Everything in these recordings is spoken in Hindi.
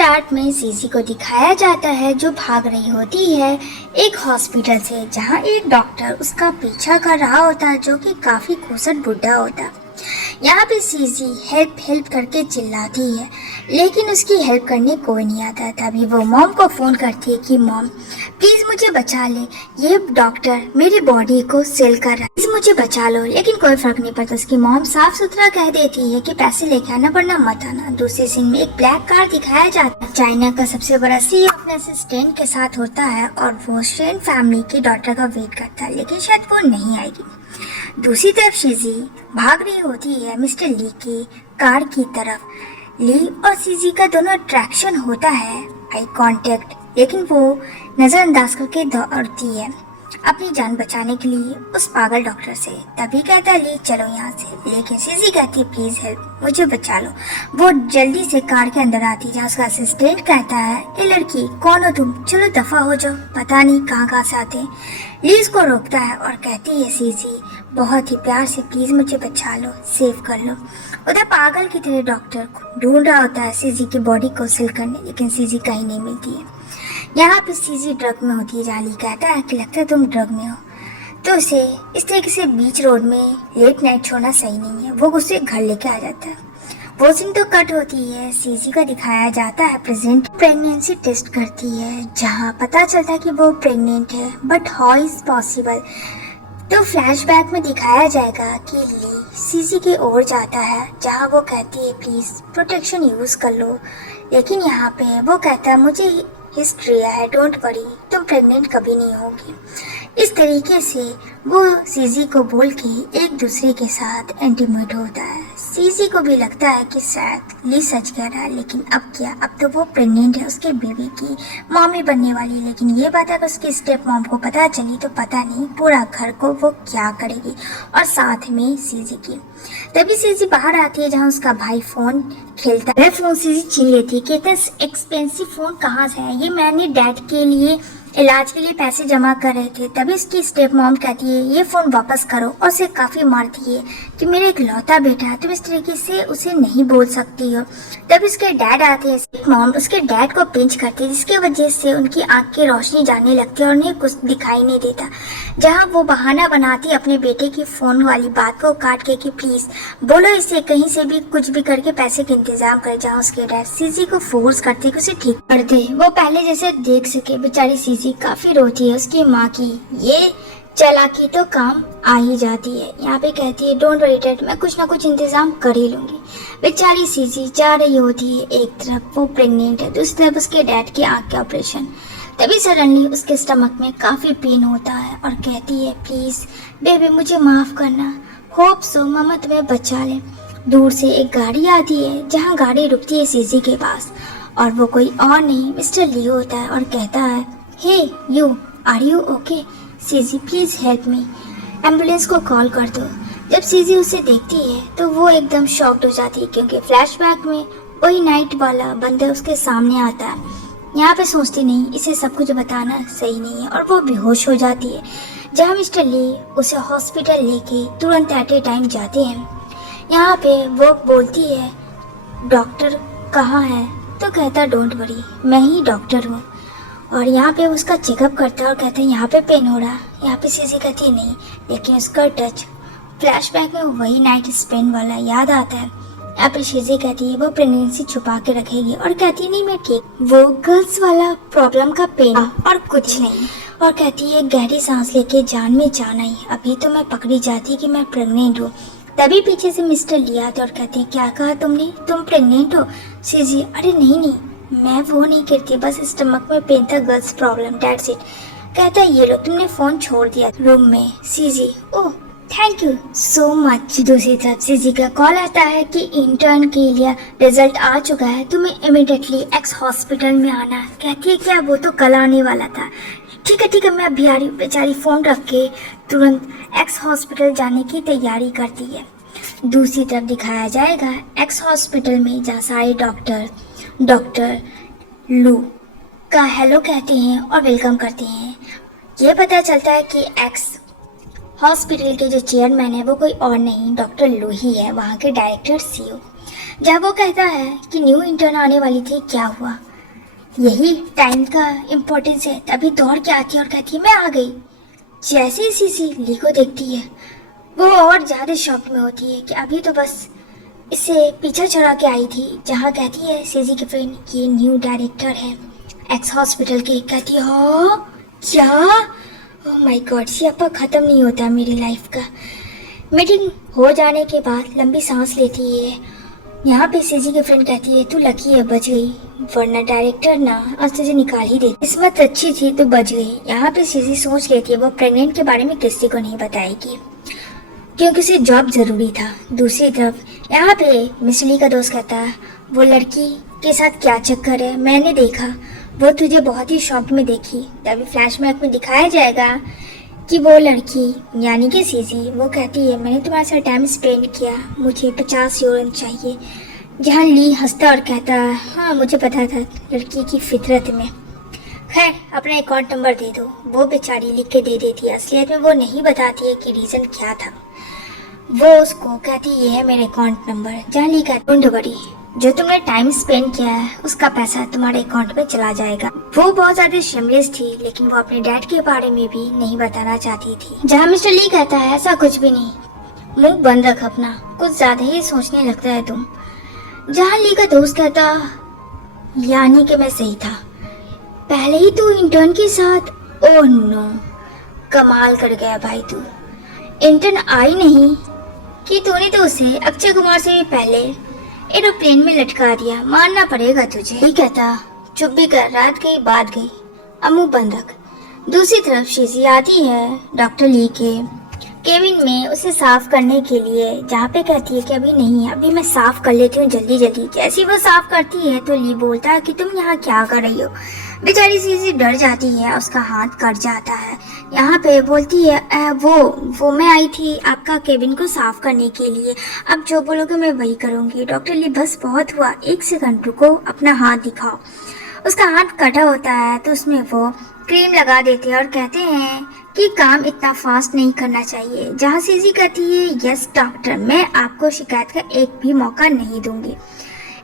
स्टार्ट में सीसी को दिखाया जाता है जो भाग रही होती है एक हॉस्पिटल से, जहां एक डॉक्टर उसका पीछा कर रहा होता है जो कि काफी खूबसूरत बुढ़ा होता है। यहाँ पे सीसी हेल्प हेल्प करके चिल्लाती है, लेकिन उसकी हेल्प करने कोई नहीं आता। तभी वो मॉम को फ़ोन करती है कि मॉम प्लीज़ मुझे बचा ले, ये डॉक्टर मेरी बॉडी को सेल कर रहा है, प्लीज़ मुझे बचा लो। लेकिन कोई फ़र्क नहीं पड़ता। उसकी मॉम साफ सुथरा कह देती है कि पैसे लेके आना वरना मत आना। दूसरे सीन में एक ब्लैक कार दिखाया जाता है। चाइना का सबसे बड़ा CEO अपने असिस्टेंट के साथ होता है और वो शेन फैमिली की डॉटर का वेट करता है, लेकिन शायद वो नहीं आएगी। दूसरी तरफ सीजी भाग रही होती है मिस्टर ली की कार की तरफ। ली और सीजी का दोनों अट्रैक्शन होता है, आई कांटेक्ट, लेकिन वो नजरअंदाज करके दौड़ती है अपनी जान बचाने के लिए उस पागल डॉक्टर से। तभी कहता है ली चलो यहाँ से, लेकिन सीजी कहती है प्लीज हेल्प, मुझे बचा लो। वो जल्दी से कार के अंदर आती है जहाँ उसका असिस्टेंट कहता है ए लड़की कौन हो तुम, चलो दफा हो जाओ, पता नहीं कहाँ से आते हैं। ली उसको रोकता है और कहती है सीजी बहुत ही प्यार से प्लीज मुझे बचा लो, सेव कर लो। उधर पागल की तरह डॉक्टर ढूंढ रहा होता है सीजी की बॉडी को सील करने, लेकिन सीजी कहीं नहीं मिलती है। यहाँ पे सीजी ड्रग में होती है। जाली कहता है कि लगता है तुम ड्रग में हो, तो उसे इस तरीके से बीच रोड में लेट नाइट छोड़ना सही नहीं है। वो उसे घर लेके आ जाता है। वो सीन तो कट होती है। सीजी का दिखाया जाता है प्रेजेंट प्रेगनेंसी टेस्ट करती है, जहाँ पता चलता है कि वो प्रेग्नेंट है, बट हाउ इज पॉसिबल। तो फ्लैशबैक में दिखाया जाएगा कि ली सीजी की ओर जाता है जहाँ वो कहती है प्लीज प्रोटेक्शन यूज कर लो, लेकिन यहाँ पे वो कहता है मुझे हिस्ट्री है, डोंट वरी, तुम प्रेग्नेंट कभी नहीं होगी। इस तरीके से वो सीजी को बोल के एक दूसरे के साथ इंटीमेट होता है। सीजी को भी लगता है कि शायद ली सच कह रहा है, लेकिन अब क्या, अब तो वो प्रेग्नेंट है, उसके बेबी की मॉमी बनने वाली है। लेकिन ये बात अगर उसकी स्टेप मॉम को पता चली तो पता नहीं पूरा घर को वो क्या करेगी, और साथ में सीजी की। तभी सीजी बाहर आती है जहाँ उसका भाई फोन खेलता है। फोन सीजी छीन लेती है कि इतना एक्सपेंसिव फोन कहाँ से है, ये मैंने डैड के लिए इलाज के लिए पैसे जमा कर रहे थे। तभी उसकी स्टेप मॉम कहती है ये फोन वापस करो, और उसे काफी मारती है कि मेरा एक लौता बेटा है, तुम इस तरीके से उसे नहीं बोल सकती हो। तभी उसके डैड आते हैं। स्टेप मॉम उसके डैड को पिंच करती है, जिसकी वजह से उनकी आंख की रोशनी जाने लगती है और उन्हें कुछ दिखाई नहीं देता। जहाँ वो बहाना बनाती है अपने बेटे की फोन वाली बात को काट के कि प्लीज बोलो इसे कहीं से भी कुछ भी करके पैसे का इंतजाम करे। जहाँ उसके डैड सीजी को फोर्स करते कि उसे ठीक कर दे, वो पहले जैसे देख सके। बेचारी सीजी काफी रोती है उसकी माँ की ये चालाकी तो काम आ ही जाती है। यहाँ पे कहती है डोंट वरी डैड, मैं कुछ ना कुछ इंतजाम कर ही लूंगी। बेचारी सीजी जा रही होती है, एक तरफ वो प्रेग्नेंट है, दूसरी तरफ उसके डैड की आंख के ऑपरेशन। तभी सडनली उसके स्टमक में काफी पेन होता है और कहती है प्लीज बेबी मुझे माफ करना, होप सो मामा तुम्हें बचा ले। दूर से एक गाड़ी आती है जहाँ गाड़ी रुकती है सीजी के पास, और वो कोई और नहीं मिस्टर ली होता है और कहता है hey you are you okay, सीजी प्लीज हेल्प मी, एम्बुलेंस को कॉल कर दो। जब सीजी उसे देखती है तो वो एकदम शॉक्ड हो जाती है, क्योंकि फ्लैशबैक में वही नाइट वाला बंदा उसके सामने आता है। यहाँ पे सोचती नहीं इसे सब कुछ बताना सही नहीं है, और वो बेहोश हो जाती है। जहाँ मिस्टर ली उसे हॉस्पिटल लेके तुरंत एट ए टाइम जाते हैं। यहाँ पे वो बोलती है डॉक्टर कहाँ है, तो कहता डोंट वरी मैं ही डॉक्टर हूँ। और यहाँ पे उसका चेकअप करता है और कहता है यहाँ पे पेन हो रहा है। यहाँ पे सीजी कहती है नहीं, लेकिन उसका टच फ्लैशबैक में वही नाइट स्पेन वाला याद आता है। यहाँ पे सीजी कहती है वो प्रेगनेंसी छुपा के रखेगी, और कहती है नहीं मैं ठीक, वो गर्ल्स वाला प्रॉब्लम का पेन और कुछ नहीं। और कहती है गहरी सांस लेके जान में जान आई, अभी तो मैं पकड़ी जाती कि मैं प्रेग्नेंट हूँ। तभी पीछे से मिस्टर लिया आते और कहते हैं क्या कहा तुमने, तुम प्रेग्नेंट हो। सीजी अरे नहीं मैं वो नहीं करती, बस स्टमक में पेन था, गर्ल्स प्रॉब्लम, दैट्स इट। कहता है ये लो तुमने फोन छोड़ दिया रूम में। CG oh thank you so much. दूसरी तरफ सीजी का कॉल आता है कि इंटर्न के लिए रिजल्ट आ चुका है, तुम्हें इमिडिएटली एक्स हॉस्पिटल में आना है। कहती है क्या, वो तो कल आने वाला था। ठीक है मैं अभी आ रही हूँ। बेचारी फोन रख के तुरंत एक्स हॉस्पिटल जाने की तैयारी करती है। दूसरी तरफ दिखाया जाएगा एक्स हॉस्पिटल में जहाँ सारे डॉक्टर लू का हेलो कहते हैं और वेलकम करते हैं। ये पता चलता है कि एक्स हॉस्पिटल के जो चेयरमैन है वो कोई और नहीं डॉक्टर लू ही है, वहाँ के डायरेक्टर CEO। जब वो कहता है कि न्यू इंटर्न आने वाली थी, क्या हुआ, यही टाइम का इम्पोर्टेंस है। तभी दौड़ के आती है और कहती है मैं आ गई। जैसे ही सीसी ली को देखती है वो और ज़्यादा शॉक में होती है कि अभी तो बस इससे पीछा छुड़ा के आई थी। जहाँ कहती है सीसी की फ्रेंड ये न्यू डायरेक्टर है एक्स हॉस्पिटल के। कहती है हो क्या, ओह माय गॉड, सियापा ख़त्म नहीं होता मेरी लाइफ का। मीटिंग हो जाने के बाद लंबी सांस लेती है। यहाँ पे सीजी की फ्रेंड कहती है तू लकी है, बच गई, वरना डायरेक्टर ना आज तुझे निकाल ही दे। किस्मत अच्छी थी तो बच गई। यहाँ पे सीजी सोच लेती है वो प्रेग्नेंट के बारे में किसी को नहीं बताएगी क्योंकि उसे जॉब जरूरी था। दूसरी तरफ यहाँ पे मिस ली का दोस्त कहता है वो लड़की के साथ क्या चक्कर है, मैंने देखा वो तुझे बहुत ही शॉक में देखी। तभी फ्लैशबैक में दिखाया जाएगा कि वो लड़की यानी कि सीजी वो कहती है मैंने तुम्हारे साथ टाइम स्पेंड किया, मुझे 50 यूरो चाहिए। जहाँ ली हंसता और कहता है हाँ मुझे पता था लड़की की फितरत में। खैर अपना अकाउंट नंबर दे दो। वो बेचारी लिख के दे देती है। असलियत में वो नहीं बताती है कि रीज़न क्या था। वो उसको कहती ये है मेरे अकाउंट नंबर। जहाँ ली कहती डोंट वरी, जो तुमने टाइम स्पेंड किया है उसका पैसा तुम्हारे अकाउंट में चला जाएगा। वो बहुत ज्यादा शेमलेस थी लेकिन वो अपने डैड के बारे में भी नहीं बताना चाहती थी। जहाँ मिस्टर ली कहता है ऐसा कुछ भी नहीं, मुंह बंद रख अपना, कुछ ज्यादा ही सोचने लगता है तुम। जहाँ ली का दोस्त कहता यानी कि मैं सही था, पहले ही तू इंटर्न के साथ। ओह नो, कमाल कर गया भाई तू। इंटर्न आई नहीं कि तूने तो उसे अक्षय कुमार से भी पहले एरोप्लेन में लटका दिया, मानना पड़ेगा तुझे। ही कहता चुप भी कर, रात गई बात गई, अब मुंह बंद रख। दूसरी तरफ शीजी आती है डॉक्टर ली के केबिन में उसे साफ करने के लिए, जहाँ पे कहती है कि अभी नहीं, अभी मैं साफ कर लेती हूँ जल्दी जल्दी। जैसी वो साफ करती है तो ली बोलता है कि तुम यहाँ क्या कर रही हो। बेचारी शीजी डर जाती है, उसका हाथ कट जाता है। यहाँ पे बोलती है वो मैं आई थी आपका केबिन को साफ करने के लिए, अब जो बोलोगे मैं वही करूँगी। डॉक्टर ली बस बहुत हुआ, 1 सेकंड रुको, अपना हाथ दिखाओ। उसका हाथ कटा होता है तो उसमें वो क्रीम लगा देते हैं और कहते हैं कि काम इतना फास्ट नहीं करना चाहिए। जहाँ सीजी कहती है यस डॉक्टर, मैं आपको शिकायत का एक भी मौका नहीं दूंगी।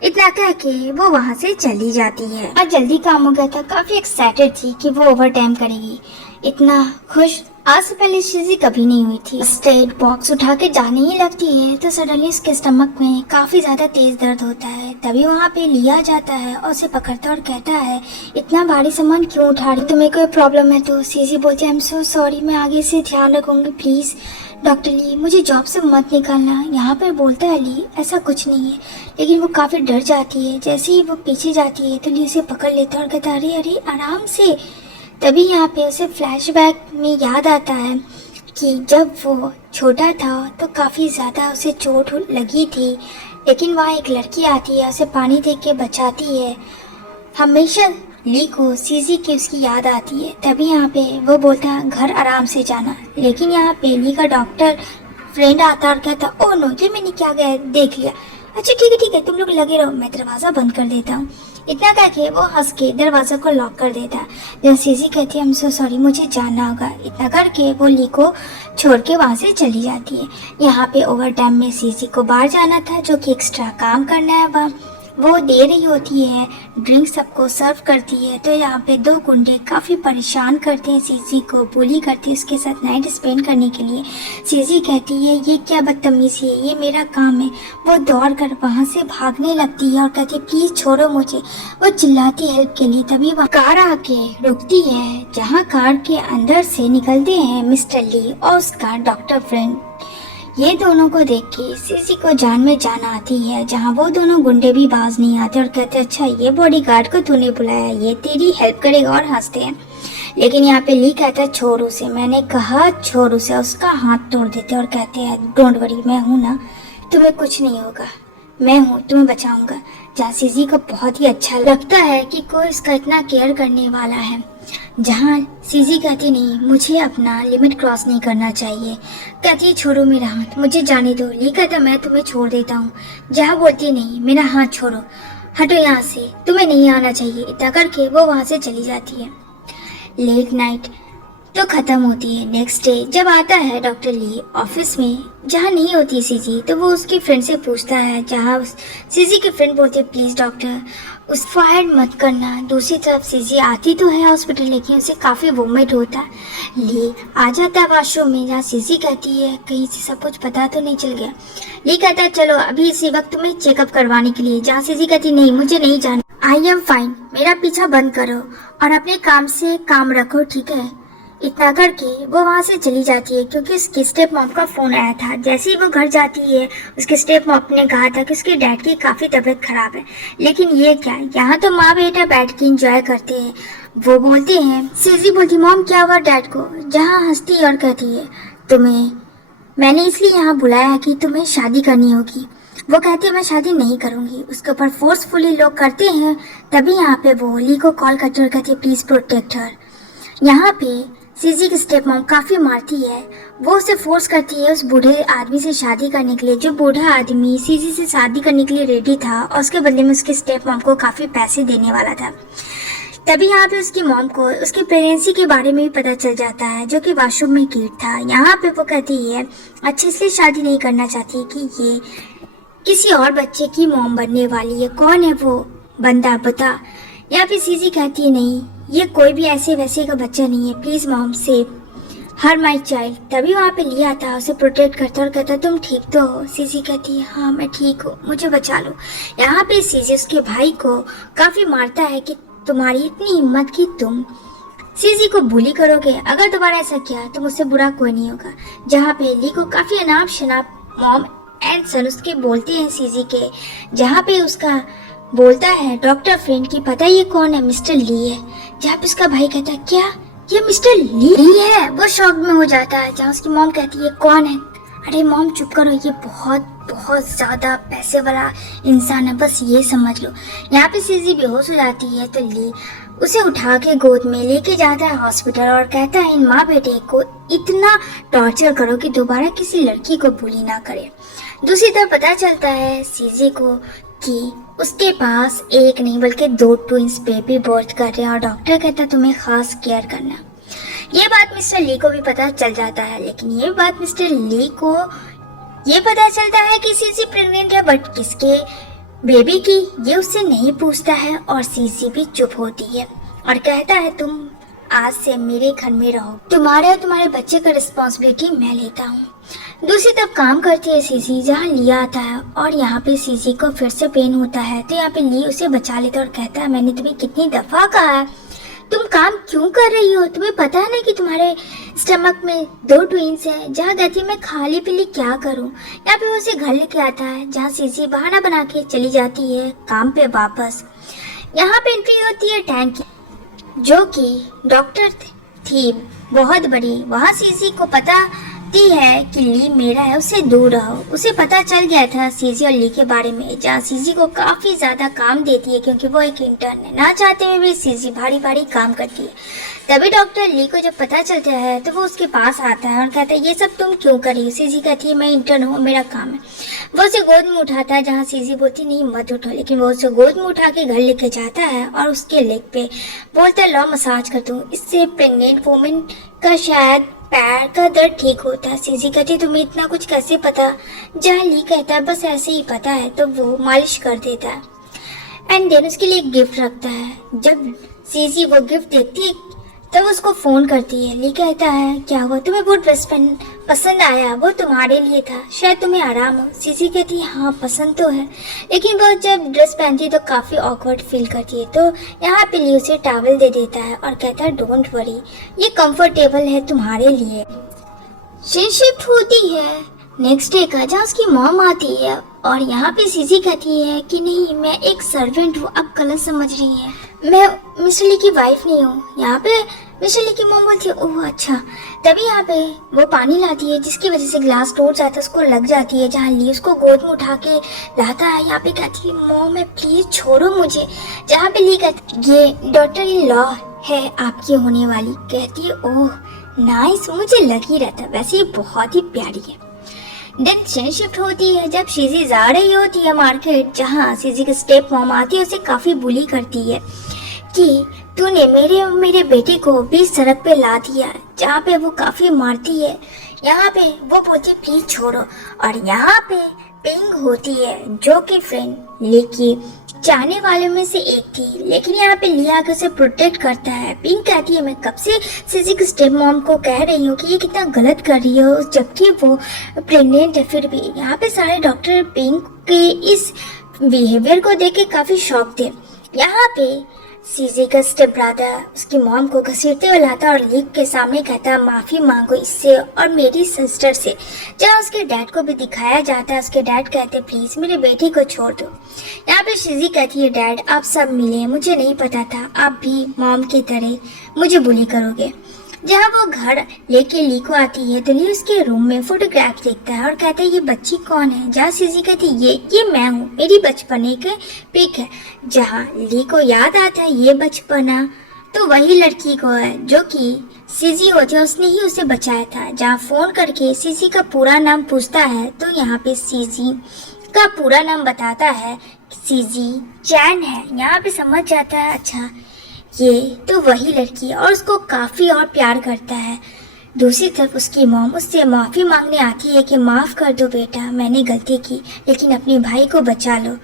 इतना कह के वो वहाँ से चली जाती है। और जल्दी काम हो गया था, काफी एक्साइटेड थी कि वो ओवर टाइम करेगी। इतना खुश आज से पहले सीजी कभी नहीं हुई थी। स्टेट बॉक्स उठा के जाने ही लगती है तो सडनली उसके स्टमक में काफी ज्यादा तेज दर्द होता है। तभी वहाँ पे लिया जाता है और उसे पकड़ता और कहता है इतना भारी सामान क्यों उठा रही, तुम्हें कोई प्रॉब्लम है तो? सीजी बोलती है आई एम सो सॉरी, मैं आगे से ध्यान रखूंगी, प्लीज डॉक्टर ली मुझे जॉब से मत निकालना। यहाँ पे बोलता है ली ऐसा कुछ नहीं है, लेकिन वो काफी डर जाती है। जैसे ही वो पीछे जाती है तो ली उसे पकड़ लेता है और कहता है अरे आराम से। तभी यहाँ पे उसे फ्लैशबैक में याद आता है कि जब वो छोटा था तो काफ़ी ज़्यादा उसे चोट लगी थी, लेकिन वहाँ एक लड़की आती है, उसे पानी दे के बचाती है। हमेशा ली को सीजी की उसकी याद आती है। तभी यहाँ पे वो बोलता है घर आराम से जाना, लेकिन यहाँ पे ली का डॉक्टर फ्रेंड आता और कहता ओ नो ये मैंने क्या गया देख लिया। अच्छा ठीक है तुम लोग लगे रहो, मैं दरवाज़ा बंद कर देता हूँ। इतना कह के वो हंस के दरवाजा को लॉक कर देता है। जब सीजी कहती है आई एम सो सॉरी मुझे जाना होगा, इतना करके वो ली को छोड़ के वहाँ से चली जाती है। यहाँ पे ओवर टाइम में सीजी को बाहर जाना था, जो कि एक्स्ट्रा काम करना है। वह वो दे रही होती है, ड्रिंक सबको सर्व करती है। तो यहाँ पे 2 गुंडे काफ़ी परेशान करते हैं सीजी को, बुली करती है उसके साथ नाइट स्पेंड करने के लिए। सीजी कहती है ये क्या बदतमीजी है, ये मेरा काम है। वो दौड़ कर वहाँ से भागने लगती है और कहती है प्लीज़ छोड़ो मुझे। वो चिल्लाती है हेल्प के लिए। तभी वह कार आके रुकती है, जहाँ कार के अंदर से निकलते हैं मिस्टर ली और उसका डॉक्टर फ्रेंड। ये दोनों को देख के सीजी को जान में जान आती है। जहाँ वो दोनों गुंडे भी बाज नहीं आते और कहते अच्छा ये बॉडीगार्ड को तूने बुलाया, ये तेरी हेल्प करेगा, और हंसते हैं। लेकिन यहाँ पे ली कहता है छोड़ उसे, मैंने कहा छोड़ उसे। उसका हाथ तोड़ देते और कहते हैं डोंट वरी, मैं हूँ ना, तुम्हें कुछ नहीं होगा, मैं हूँ, तुम्हें बचाऊंगा। जहाँ सीजी को बहुत ही अच्छा लगता है कि कोई इसका इतना केयर करने वाला है। जहाँ सीजी कहती नहीं मुझे अपना लिमिट क्रॉस नहीं करना चाहिए। कहती है छोड़ो मेरा हाथ, मुझे जाने दो। ली कहता मैं तुम्हें छोड़ देता हूँ। जहाँ बोलती नहीं मेरा हाथ छोड़ो, हटो यहाँ से, तुम्हें नहीं आना चाहिए। इतना करके वो वहाँ से चली जाती है। लेट नाइट तो ख़त्म होती है। नेक्स्ट डे जब आता है डॉक्टर ली ऑफिस में, जहाँ नहीं होती सीजी, तो वो उसकी फ्रेंड से पूछता है। जहाँ सीजी की फ्रेंड बोलती है प्लीज़ डॉक्टर उस फायर मत करना। दूसरी तरफ सीजी आती तो है हॉस्पिटल, लेकिन उसे काफी वोमिट होता है। ली आ जाता है वॉशरूम में, जहाँ सीजी कहती है कहीं से सब कुछ पता तो नहीं चल गया। ली कहता है चलो अभी इसी वक्त तुम्हें चेकअप करवाने के लिए, जहाँ सीजी कहती नहीं मुझे नहीं जाना, आई एम फाइन, मेरा पीछा बंद करो और अपने काम से काम रखो, ठीक है। इतना करके वो वहाँ से चली जाती है, क्योंकि उसकी स्टेप मॉम का फोन आया था। जैसे ही वो घर जाती है, उसके स्टेप मॉम ने कहा था कि उसके डैड की काफी तबीयत खराब है। लेकिन ये क्या, यहाँ तो माँ बेटा बैठ के एंजॉय करते हैं। वो बोलते हैं, सीजी बोलती मॉम क्या हुआ डैड को, जहाँ हंसती और कहती है तुम्हें मैंने इसलिए यहाँ बुलाया है कि तुम्हें शादी करनी होगी। वो कहती है मैं शादी नहीं करूंगी। उसके ऊपर फोर्सफुली लोग करते हैं। तभी यहाँ पे वो ली को कॉल करती है और कहती है प्लीज प्रोटेक्ट हर। यहाँ पे सीजी की स्टेप मॉम काफी मारती है। वो उसे फोर्स करती है उस बूढ़े आदमी से शादी करने के लिए, जो बूढ़ा आदमी सीजी से शादी करने के लिए रेडी था और उसके बदले में उसके स्टेप मॉम को काफी पैसे देने वाला था। तभी यहाँ पे उसकी मॉम को उसकी प्रेगनेंसी के बारे में भी पता चल जाता है, जो कि वॉशरूम में कीट था। यहाँ पे वो कहती है अच्छा इसलिए शादी नहीं करना चाहती कि ये किसी और बच्चे की मॉम बनने वाली है, कौन है वो बंदा बता। यहाँ पे सीजी कहती है नहीं ये कोई भी ऐसे वैसे का बच्चा नहीं है, please mom save her my child. तभी वहाँ पे लिया था उसे प्रोटेक्ट करता और कहता तुम ठीक तो हो। सीजी कहती है हाँ मैं ठीक हूँ, मुझे बचा लो। यहाँ पे सीजी उसके भाई को काफी मारता है कि तुम्हारी इतनी हिम्मत कि तुम सीजी को बुली करोगे, अगर तुम्हारा ऐसा किया तो मुझसे बुरा कोई नहीं होगा। जहाँ पे ली को काफी अनाप शनाप मॉम एंड सन उसके बोलते हैं सीजी के, जहाँ पे उसका बोलता है डॉक्टर फ्रेंड की पता ये कौन है, मिस्टर ली है। जहाँ पे उसका भाई कहता है क्या ये मिस्टर ली है। वो शॉक में हो जाता है। जहाँ उसकी मॉम कहती है कौन है, अरे मॉम चुप करो, ये बहुत बहुत ज्यादा पैसे वाला इंसान है, बस ये समझ लो। यहाँ पे सीजी बेहोश हो जाती है तो ली उसे उठा के गोद में लेके जाता है हॉस्पिटल और कहता है इन माँ बेटे को इतना टॉर्चर करो कि दोबारा किसी लड़की को बुली ना करे। दूसरी तरफ पता चलता है सीजी को कि उसके पास एक नहीं बल्कि 2 ट्विंस बेबी बर्थ कर रहे हैं और डॉक्टर कहता है तुम्हें खास केयर करना। ये बात मिस्टर ली को भी पता चल जाता है, लेकिन ये बात मिस्टर ली को ये पता चलता है कि सीजी प्रेग्नेंट है, बट किसके बेबी की ये उससे नहीं पूछता है। और सीजी भी चुप होती है और कहता है तुम आज से मेरे घर में रहो, तुम्हारे और तुम्हारे बच्चे का रिस्पॉन्सिबिलिटी मैं लेता हूँ। दूसरी तरफ काम करती है सीजी, जहाँ लिया आता है और यहाँ पे सीजी को फिर से पेन होता है तो यहाँ पे ली उसे बचा लेता और कहता है मैंने तुम्हें कितनी दफा कहा है तुम काम क्यों कर रही हो, तुम्हें पता है ना कि तुम्हारे स्टमक में 2 ट्विंस हैं। जहाँ कहती है मैं खाली पीली क्या करूँ। यहाँ पे वो उसे घर लेके आता है, जहाँ सीजी बहाना बना के चली जाती है काम पे वापस। यहाँ पे एंट्री होती है टैंक की, जो कि डॉक्टर थी बहुत बड़ी। वहाँ सीजी को पता है कि ली मेरा है, उससे दूर रहो। उसे पता चल गया था सीजी और ली के बारे में, जहाँ सीजी को काफी ज्यादा काम देती है क्योंकि वो एक इंटर्न है। ना चाहते हुए भी सीजी भारी भारी काम करती है। तभी डॉक्टर ली को जब पता चलता है तो वो उसके पास आता है और कहता है ये सब तुम क्यों कर रही हो। सीजी कहती है मैं इंटर्न हूँ, मेरा काम है। वो उसे गोद में उठाता है, जहाँ सीजी बोलती नहीं मत उठो, लेकिन वो उसे गोद में उठा के घर लेके जाता है और उसके लेग पे बोलता है लो मसाज कर दूँ, इससे प्रेग्नेंट वुमेन का शायद पैर का दर्द ठीक होता है। सीजी कहती तुम्हें इतना कुछ कैसे पता। जहाँ ली कहता है बस ऐसे ही पता है, तो वो मालिश कर देता है एंड देन उसके लिए गिफ्ट रखता है। जब सीजी वो गिफ्ट देखती है तब उसको फोन करती है। ली कहता है क्या हुआ, तुम्हें वो ड्रेस पसंद आया, वो तुम्हारे लिए था, शायद तुम्हें आराम हो। सीजी कहती है हाँ पसंद तो है, लेकिन वो जब ड्रेस पहनती है तो काफी ऑकवर्ड फील करती है। तो यहाँ पे ली उसे टॉवल दे देता है और कहता है डोंट वरी, ये कंफर्टेबल है तुम्हारे लिए। सीन शिफ्ट होती है नेक्स्ट डे का, जहाँ उसकी मॉम आती है और यहाँ पे सीजी कहती है कि नहीं मैं एक सर्वेंट हूँ, अब गलत समझ रही है, मैं मिस्टर ली की वाइफ नहीं हूँ। यहाँ पे मिस्टर ली की मॉम बोलती है ओह अच्छा। तभी यहाँ पे वो पानी लाती है जिसकी वजह से ग्लास टूट जाता है, उसको लग जाती है। जहाँ ली उसको गोद में उठा के लाता है, यहाँ पे कहती है मॉम मैं प्लीज छोड़ो मुझे। जहाँ पे ली कहती ये डॉटर इन लॉ है आपकी होने वाली। कहती है ओह नाइस, मुझे लग ही रहता, वैसे ये बहुत ही प्यारी है। देन सीन शिफ्ट होती है जब सीजी जा रही होती है मार्केट, जहाँ सीजी की स्टेप मॉम आती है उसे काफी बुली करती है कि तूने मेरे बेटे को बीच सड़क पे ला दिया, जहाँ पे वो काफी मारती है। यहाँ पे वो बोलती है प्लीज छोड़ो और यहाँ पे पिंग होती है जो कि फ्रेंड ली की चाहने वालों में से एक थी, लेकिन यहाँ पे ली आके उसे प्रोटेक्ट करता है। पिंक कहती है मैं कब से सीजी की स्टेप मॉम को कह रही हूँ कि ये कितना गलत कर रही है, जबकि वो प्रेग्नेंट है। फिर भी यहाँ पे सारे डॉक्टर पिंक के इस बिहेवियर को देख के काफी शॉक थे। यहाँ पे सीजी का स्टेप ब्रदर उसकी मॉम को घसीटते हुए लाता और लीक के सामने कहता माफी मांगो इससे और मेरी सिस्टर से। जहाँ उसके डैड को भी दिखाया जाता है, उसके डैड कहते प्लीज मेरे बेटी को छोड़ दो। यहाँ पे सीजी कहती है डैड आप सब मिले, मुझे नहीं पता था आप भी मॉम की तरह मुझे बुली करोगे। जहाँ वो घर लेके ली को आती है तो ली उसके रूम में फोटोग्राफ देखता है और कहता है ये बच्ची कौन है। जहाँ सीजी कहती है ये मैं हूँ, मेरी बचपने के पिक है। जहाँ ली को याद आता है ये बचपना तो वही लड़की को है जो कि सीजी होती है, उसने ही उसे बचाया था। जहाँ फोन करके सीजी का पूरा नाम पूछता है तो यहाँ पे सीजी का पूरा नाम बताता है सीजी चैन है। यहाँ पे समझ जाता है अच्छा ये तो वही लड़की है और उसको काफी और प्यार करता है। दूसरी तरफ उसकी मॉम उससे माफी मांगने आती है कि माफ कर दो बेटा, मैंने गलती की लेकिन अपने भाई को बचा लो।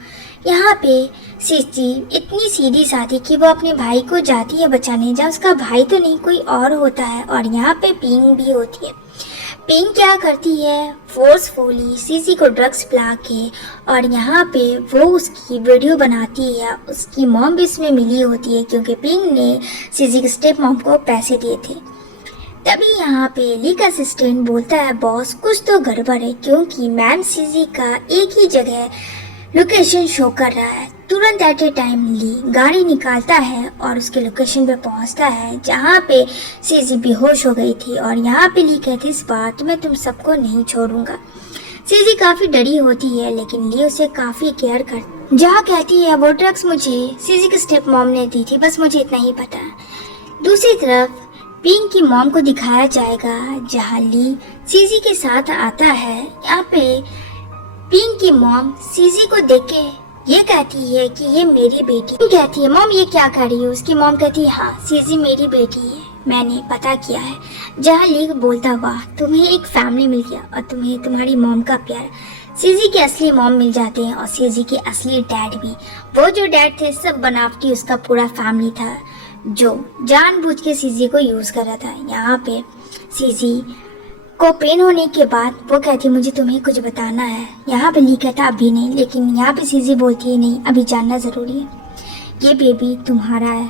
यहाँ पे सीजी इतनी सीधी साधी कि वो अपने भाई को जाती है बचाने, जहाँ उसका भाई तो नहीं कोई और होता है। और यहाँ पे पिंक भी होती है। पिंक क्या करती है फोर्सफुली सीजी को ड्रग्स पिला के और यहाँ पे वो उसकी वीडियो बनाती है। उसकी मॉम भी इसमें मिली होती है क्योंकि पिंक ने सीजी के स्टेप मॉम को पैसे दिए थे। तभी यहाँ पे ली का असिस्टेंट बोलता है बॉस कुछ तो गड़बड़ है क्योंकि मैम सीजी का एक ही जगह लोकेशन शो कर रहा है। तुरंत एट ए टाइम ली गाड़ी निकालता है और उसके लोकेशन पे पहुंचता है जहाँ पे सीजी बेहोश हो गई थी। और यहाँ पे ली कहती इस बार तो मैं तुम सबको नहीं छोड़ूंगा। सीजी काफी डरी होती है लेकिन ली उसे काफी केयर कर जहाँ कहती है वो ड्रग्स मुझे सीजी की स्टेप मॉम ने दी थी, बस मुझे इतना ही पता है। दूसरी तरफ पिंक की मॉम को दिखाया जाएगा जहाँ ली सीजी के साथ आता है। यहाँ पे पिंक की मॉम सीजी को देख के ये कहती है कि ये मेरी बेटी। पिंक कहती है मॉम ये क्या कर रही हो। उसकी मॉम कहती है हाँ सीजी मेरी बेटी है, मैंने पता किया है। जहाँ ली बोलता वाह तुम्हें एक फैमिली मिल गया और तुम्हें तुम्हारी मॉम का प्यार। सीजी के असली मॉम मिल जाते हैं और सीजी के असली डैड भी। वो जो डैड थे सब बनावटी उसका पूरा फैमिली था जो जानबूझ के सीजी को यूज कर रहा था। यहाँ पे सीजी को पेन होने के बाद वो कहती है मुझे तुम्हें कुछ बताना है। यहाँ पे ली कहता अभी नहीं, लेकिन यहाँ पे सीजी बोलती है नहीं अभी जानना जरूरी है, ये बेबी तुम्हारा है।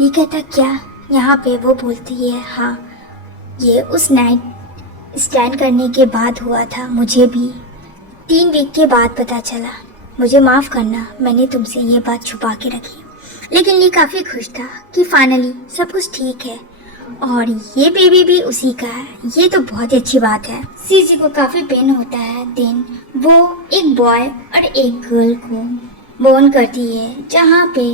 ली कहता क्या। यहाँ पे वो बोलती है हाँ ये उस नाइट स्टैंड करने के बाद हुआ था, मुझे भी 3 वीक के बाद पता चला। मुझे माफ़ करना मैंने तुमसे ये बात छुपा के रखी। लेकिन ली काफ़ी खुश था कि फाइनली सब कुछ ठीक है और ये बेबी भी उसी का है। ये तो बहुत ही अच्छी बात है। सीजी को काफ़ी पेन होता है। देन वो एक बॉय और एक गर्ल को बोर्न करती है जहाँ पे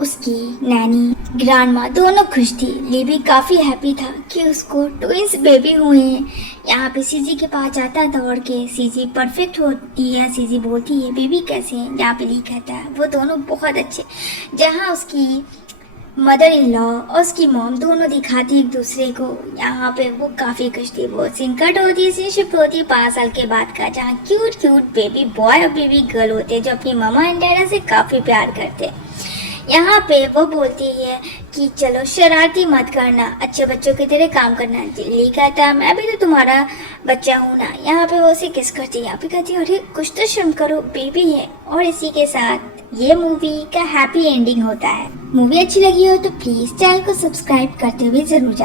उसकी नैनी ग्रैंड माँ दोनों खुश थी। ली भी काफ़ी हैप्पी था कि उसको ट्विंस बेबी हुए हैं। यहाँ पे सीजी के पास जाता है दौड़ के। सीजी परफेक्ट होती है। सीजी बोलती है बेबी कैसे हैं। यहाँ पे ली कहता है वो दोनों बहुत अच्छे। जहाँ उसकी मदर इन लॉ और उसकी मॉम दोनों दिखाती एक दूसरे को। यहाँ पे वो काफ़ी खुश थी। वो सीन कट होती है, सीन शिफ्ट होती है 5 साल के बाद का, जहाँ क्यूट बेबी बॉय और बेबी गर्ल होते हैं जो अपनी मामा एंड डैडा से काफ़ी प्यार करते हैं। यहाँ पे वो बोलती है कि चलो शरारती मत करना, अच्छे बच्चों की तरह काम करना। ली कहता मैं भी तो तुम्हारा बच्चा हूँ ना। यहाँ पे वो उसे किस करती है। यहाँ पे कहती है अरे कुछ तो शर्म करो, बेबी है। और इसी के साथ ये मूवी का हैप्पी एंडिंग होता है। मूवी अच्छी लगी हो तो प्लीज चैनल को सब्सक्राइब करते हुए जरूर जाना।